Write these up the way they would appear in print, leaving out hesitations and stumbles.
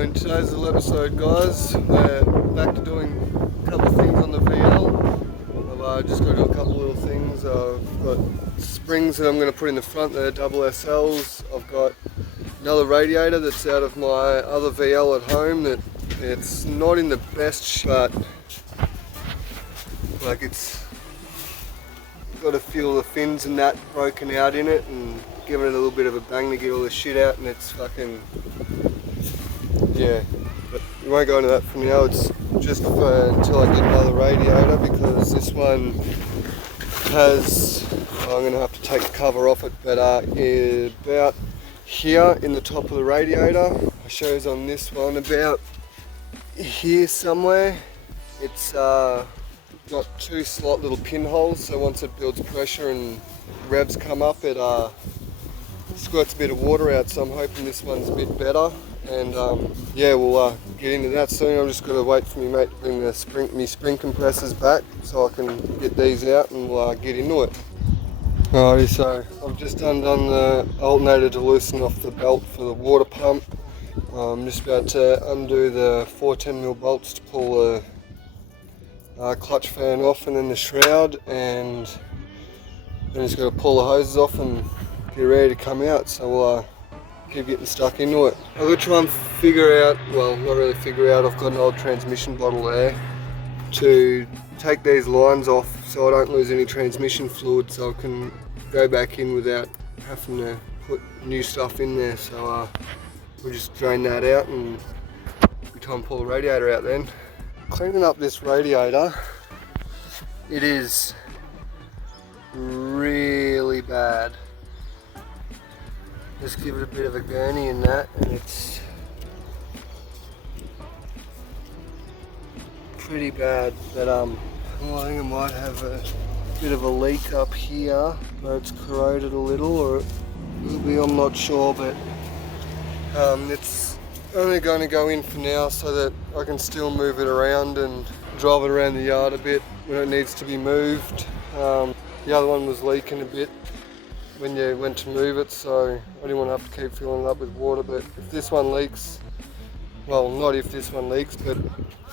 So in today's little episode, guys, we're back to doing a couple of things on the VL. I've just got to do a couple of little things. I've got springs that I'm going to put in the front, they're double SLs. I've got another radiator that's out of my other VL at home that it's not in the best shape, but like it's got a few of the fins and that broken out in it, and giving it a little bit of a bang to get all the shit out, and it's fucking, yeah. But we won't go into that for now. It's just until I get another radiator, because this one has, I'm going to have to take the cover off it, but about here in the top of the radiator, it shows on this one about here somewhere, it's got two slight little pinholes, so once it builds pressure and revs come up, it squirts a bit of water out, so I'm hoping this one's a bit better. And yeah, we'll get into that soon. I'm just going to wait for me mate to bring the spring compressors back so I can get these out, and we'll get into it. Alrighty, so I've just undone the alternator to loosen off the belt for the water pump. I'm just about to undo the 410mm bolts to pull the clutch fan off, and then the shroud, and then just got to pull the hoses off and get ready to come out. So we'll keep getting stuck into it. I'm going to try and figure out, well, not really figure out, I've got an old transmission bottle there to take these lines off so I don't lose any transmission fluid, so I can go back in without having to put new stuff in there. So we'll just drain that out and we try and pull the radiator out then. Cleaning up this radiator, it is really bad. Just give it a bit of a gurney in that, and it's pretty bad. But well, I think I might have a bit of a leak up here where it's corroded a little, or it will be, I'm not sure, but it's only going to go in for now so that I can still move it around and drive it around the yard a bit when it needs to be moved. The other one was leaking a bit when you went to move it, so I didn't want to have to keep filling it up with water. But if this one leaks, well, not if this one leaks, but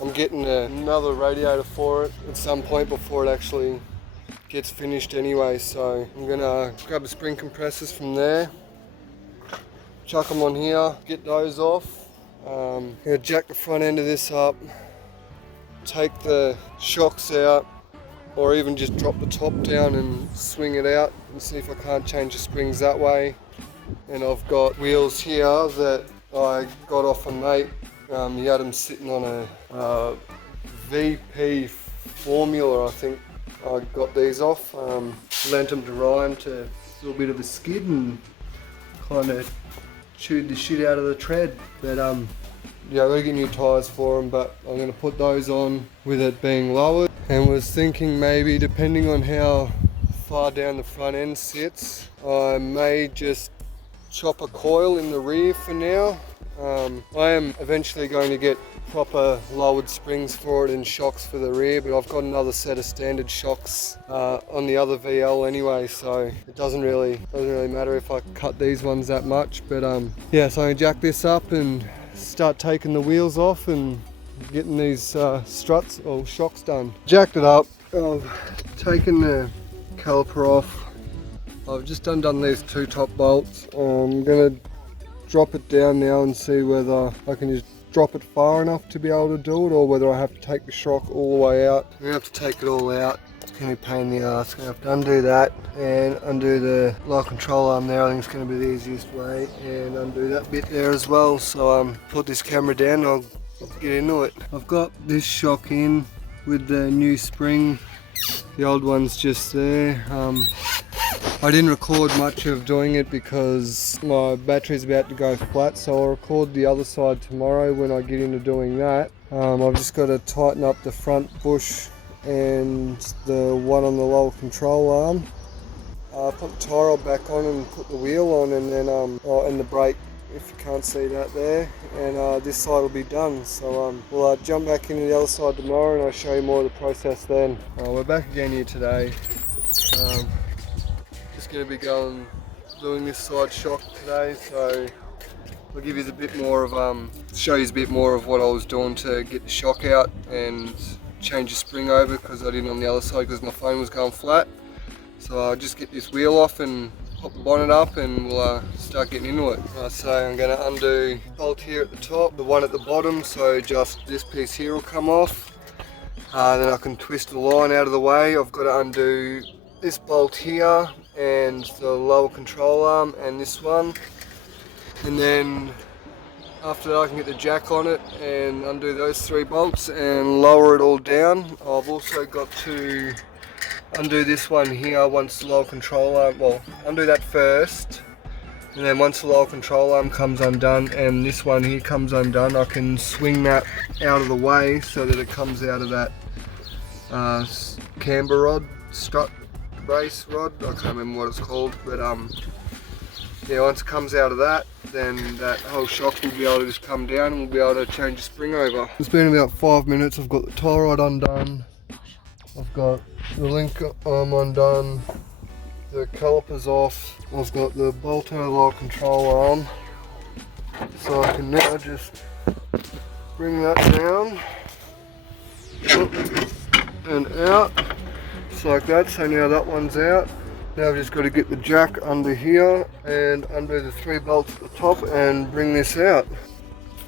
I'm getting another radiator for it at some point before it actually gets finished anyway. So I'm gonna grab the spring compressors from there, chuck them on here, get those off. I'm gonna jack the front end of this up, take the shocks out, or even just drop the top down and swing it out and see if I can't change the springs that way. And I've got wheels here that I got off a mate. He had them sitting on a VP Formula, I think I got these off. Lent them to Ryan to do a bit of a skid and kind of chewed the shit out of the tread. But yeah, I've got to get new tyres for them, but I'm going to put those on with it being lowered. And was thinking maybe, depending on how far down the front end sits, I may just chop a coil in the rear for now. I am eventually going to get proper lowered springs for it and shocks for the rear, but I've got another set of standard shocks on the other VL anyway, so it doesn't really matter if I cut these ones that much. But yeah, so I'm gonna jack this up and start taking the wheels off and getting these struts or shocks done. Jacked it up, I've taken the caliper off. I've just undone these two top bolts. I'm gonna drop it down now and see whether I can just drop it far enough to be able to do it, or whether I have to take the shock all the way out. I'm gonna have to take it all out. It's gonna be a pain in the ass. I'm gonna have to undo that and undo the low control arm there. I think it's gonna be the easiest way, and undo that bit there as well. So put this camera down and I'll get into it. I've got this shock in with the new spring. The old one's just there. I didn't record much of doing it because my battery's about to go flat, so I'll record the other side tomorrow when I get into doing that. I've just got to tighten up the front bush and the one on the lower control arm. Put the tyre rod back on and put the wheel on, and then and the brake, if you can't see that there, and this side will be done. So we'll jump back into the other side tomorrow and I'll show you more of the process then. We're back again here today. Just going to be doing this side shock today, so I'll give you a bit more of show you a bit more of what I was doing to get the shock out and change the spring over, because I didn't on the other side because my phone was going flat. So I'll just get this wheel off and pop the bonnet up and we'll start getting into it. Right, so I'm going to undo the bolt here at the top, the one at the bottom, so just this piece here will come off. Then I can twist the line out of the way. I've got to undo this bolt here and the lower control arm and this one. And then after that I can get the jack on it and undo those 3 bolts and lower it all down. I've also got to undo this one here once the lower control arm, well, undo that first. And then once the lower control arm comes undone and this one here comes undone, I can swing that out of the way so that it comes out of that camber rod, strut brace rod, I can't remember what it's called, but yeah, once it comes out of that, then that whole shock will be able to just come down and we'll be able to change the spring over. It's been about 5 minutes. I've got the tie rod undone, I've got the link arm undone, the calipers off, I've got the bolt out of the lower control arm, so I can now just bring that down and out, just like that. So now that one's out. Now I've just got to get the jack under here and undo the 3 bolts at the top and bring this out.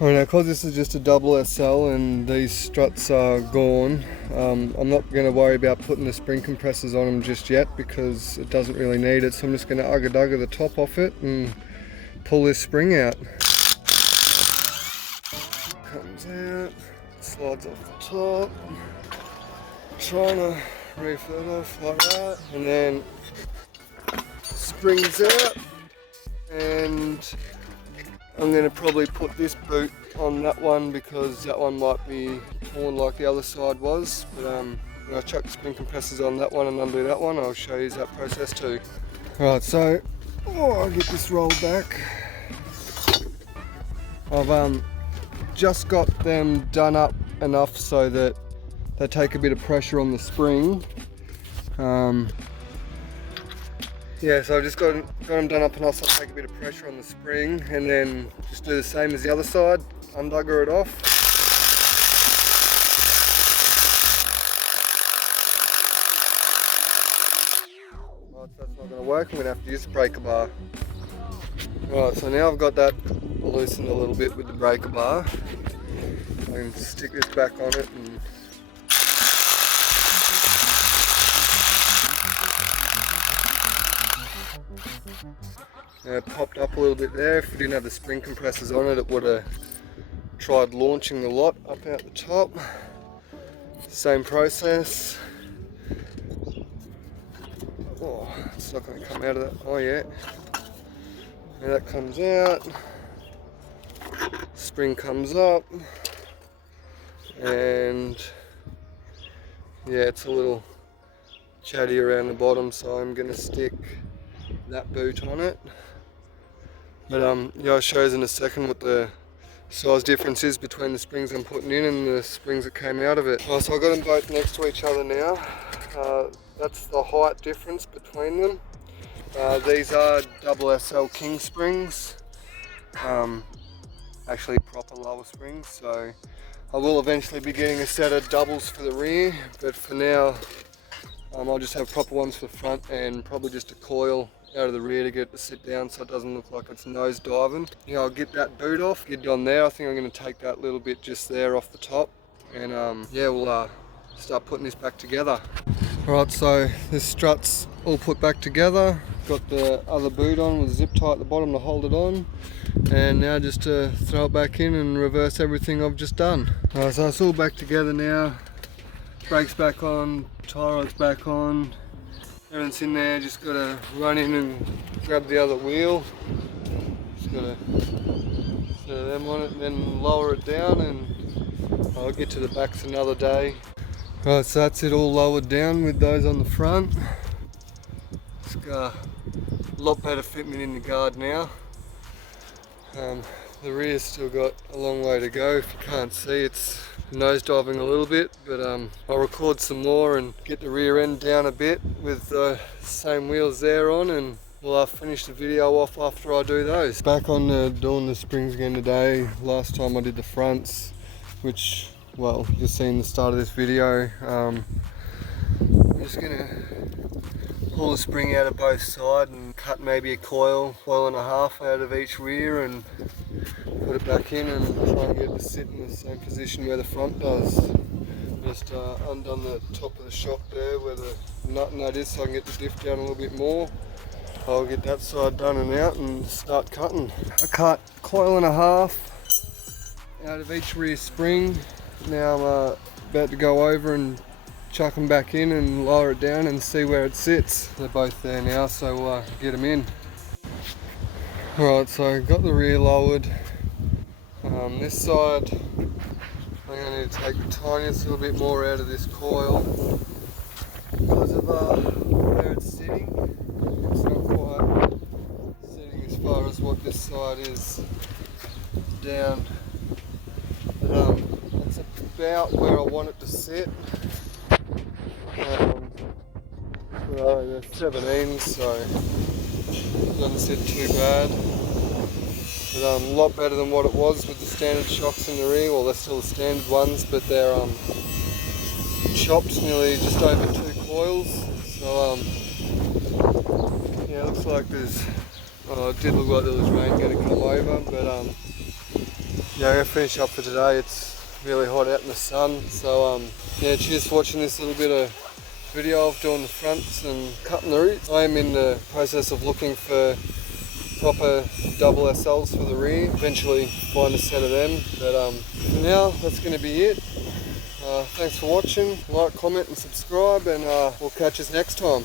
Alright, now because this is just a double SL and these struts are gone, I'm not going to worry about putting the spring compressors on them just yet because it doesn't really need it. So I'm just going to ugga-dugga the top off it and pull this spring out. Comes out, slides off the top, trying to reef that off like that, and then springs out, and I'm going to probably put this boot on that one because that one might be torn like the other side was, but when I chuck the spring compressors on that one and undo that one, I'll show you that process too. Right, so I'll get this rolled back. I've just got them done up enough so that they take a bit of pressure on the spring. Yeah, so I've just got them done up enough so I take a bit of pressure on the spring and then just do the same as the other side, undugger it off. Right, so that's not going to work, I'm going to have to use the breaker bar. Right, so now I've got that loosened a little bit with the breaker bar. I can stick this back on it and it popped up a little bit there. If we didn't have the spring compressors on it, it would have tried launching the lot up out the top. Same process. Oh, it's not going to come out of that. Oh yeah. Now that comes out. Spring comes up. And yeah, it's a little chatty around the bottom, so I'm going to stick that boot on it. But yeah, I'll show you in a second what the size difference is between the springs I'm putting in and the springs that came out of it. Oh, so I've got them both next to each other now. That's the height difference between them. These are double SL King springs, actually proper lower springs, so I will eventually be getting a set of doubles for the rear, but for now I'll just have proper ones for the front and probably just a coil out of the rear to get it to sit down so it doesn't look like it's nose diving. Yeah, I'll get that boot off, get it on there. I think I'm going to take that little bit just there off the top, and yeah, we'll start putting this back together. Alright, so the strut's all put back together. Got the other boot on with a zip tie at the bottom to hold it on, and now just to throw it back in and reverse everything I've just done. So it's all back together now. Brakes back on, tie rod's back on, everything's in there. Just got to run in and grab the other wheel. Just got to set them on it and then lower it down, and I'll get to the backs another day. Right, so that's it all lowered down with those on the front. It's got a lot better fitment in the guard now. The rear's still got a long way to go. If you can't see, it's nose diving a little bit, but I'll record some more and get the rear end down a bit with the same wheels there on, and we'll finish the video off after I do those. Back on doing the springs again today. Last time I did the fronts, which, well, you'll see in the start of this video. I'm just gonna pull the spring out of both sides and cut maybe a coil and a half out of each rear and put it back in and try and get it to sit in the same position where the front does. Just undone the top of the shock there where the nut and that is, so I can get the diff down a little bit more. I'll get that side done and out and start cutting. I cut coil and a half out of each rear spring. Now I'm about to go over and chuck them back in and lower it down and see where it sits. They're both there now, so we'll get them in. Alright, so got the rear lowered. This side, I'm going to need to take the tiniest little bit more out of this coil because of where it's sitting. It's not quite sitting as far as what this side is down. But it's about where I want it to sit. Well, they're 17s, so it doesn't sit too bad. But a lot better than what it was with the standard shocks in the rear. Well, they're still the standard ones, but they're chopped nearly just over 2 coils. So yeah, it looks like there's. It did look like there was rain going to come over, but yeah, I'm going to finish up for today. It's really hot out in the sun, so yeah, cheers for watching this little bit of video of doing the fronts and cutting the rear. I am in the process of looking for proper double SLs for the rear, eventually find a set of them, but for now that's going to be it. Thanks for watching, like, comment and subscribe, and we'll catch us next time.